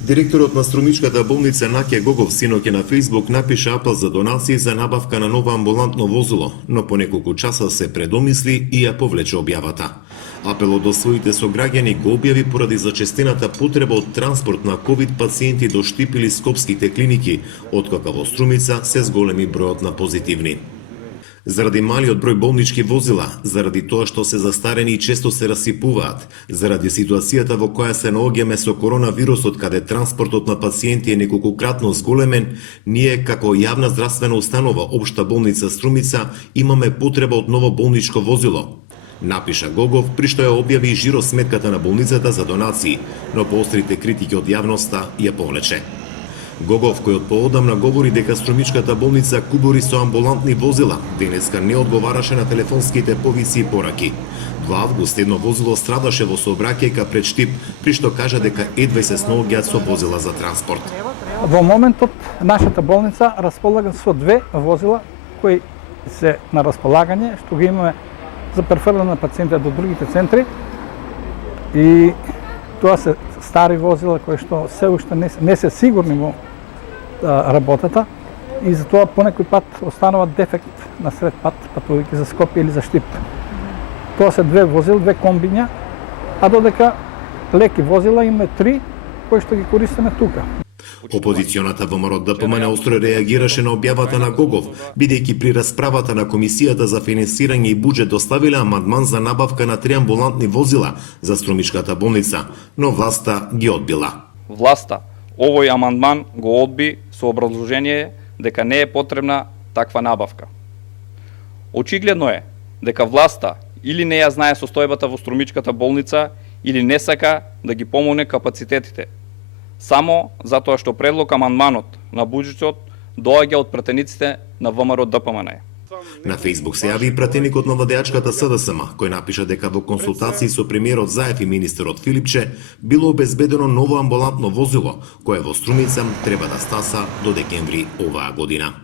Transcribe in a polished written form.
Директорот на Струмичката болница Наке Гогов синоќ на Фејсбук напиша апел за донации за набавка на ново амбулантно возило, но по неколку часа се предомисли и ја повлече објавата. Апелот до своите сограѓани го објави поради зачестената потреба од транспорт на ковид пациенти до Штип или скопските клиники, откако во Струмица се зголеми бројот на позитивни. Заради малиот број болнички возила, заради тоа што се застарени и често се расипуваат, заради ситуацијата во која се наоѓаме со коронавирусот, каде транспортот на пациенти е неколкократно зголемен, ние како јавна здравствена установа Општа болница Струмица имаме потреба од ново болничко возило, напиша Гогов, при што ја објави жиро сметката на болницата за донации, но поострите критики од јавноста ја повлече. Гогов, кој од поодамна говори дека Струмичката болница кубури со амбулантни возила, денеска не одговараше на телефонските повици и пораки. 2 август едно возило страдаше во сообраќајка пред Штип, при што кажа дека едва се снаоѓаат со возила за транспорт. Во моментот нашата болница располага со 2 возила кои се на располагање, што ги имаме за префрлање на пациенти до другите центри. И тоа се стари возила кои што се уште не се сигурни во работата и затоа понекој пат останува дефект на сред пат, патувајќи за Скопје или за Штип. Тоа се 2 возила, 2 комбиња, а додека леки возила има 3 кои што ги користиме тука. Опозиционата ВМРО ДПМН остро реагираше на објавата на Гогов, бидејќи при расправата на Комисијата за финансирање и буџет доставиле амандман за набавка на 3 амбулантни возила за Струмичката болница, но власта ги одбила. Власта овој амандман го одби со образложение дека не е потребна таква набавка. Очигледно е дека власта или не ја знае состојбата во Струмичката болница или не сака да ги помогне капацитетите, само затоа што предлог амандманот на буџетот доаѓа од пратениците на ВМРО ДПМН. На Фејсбук се јави и пратеникот на владеачката СДСМ, кој напиша дека во консултации со премиерот Заев и министерот Филипче било обезбедено ново амбулантно возило, кое во Струмица треба да стаса до декември оваа година.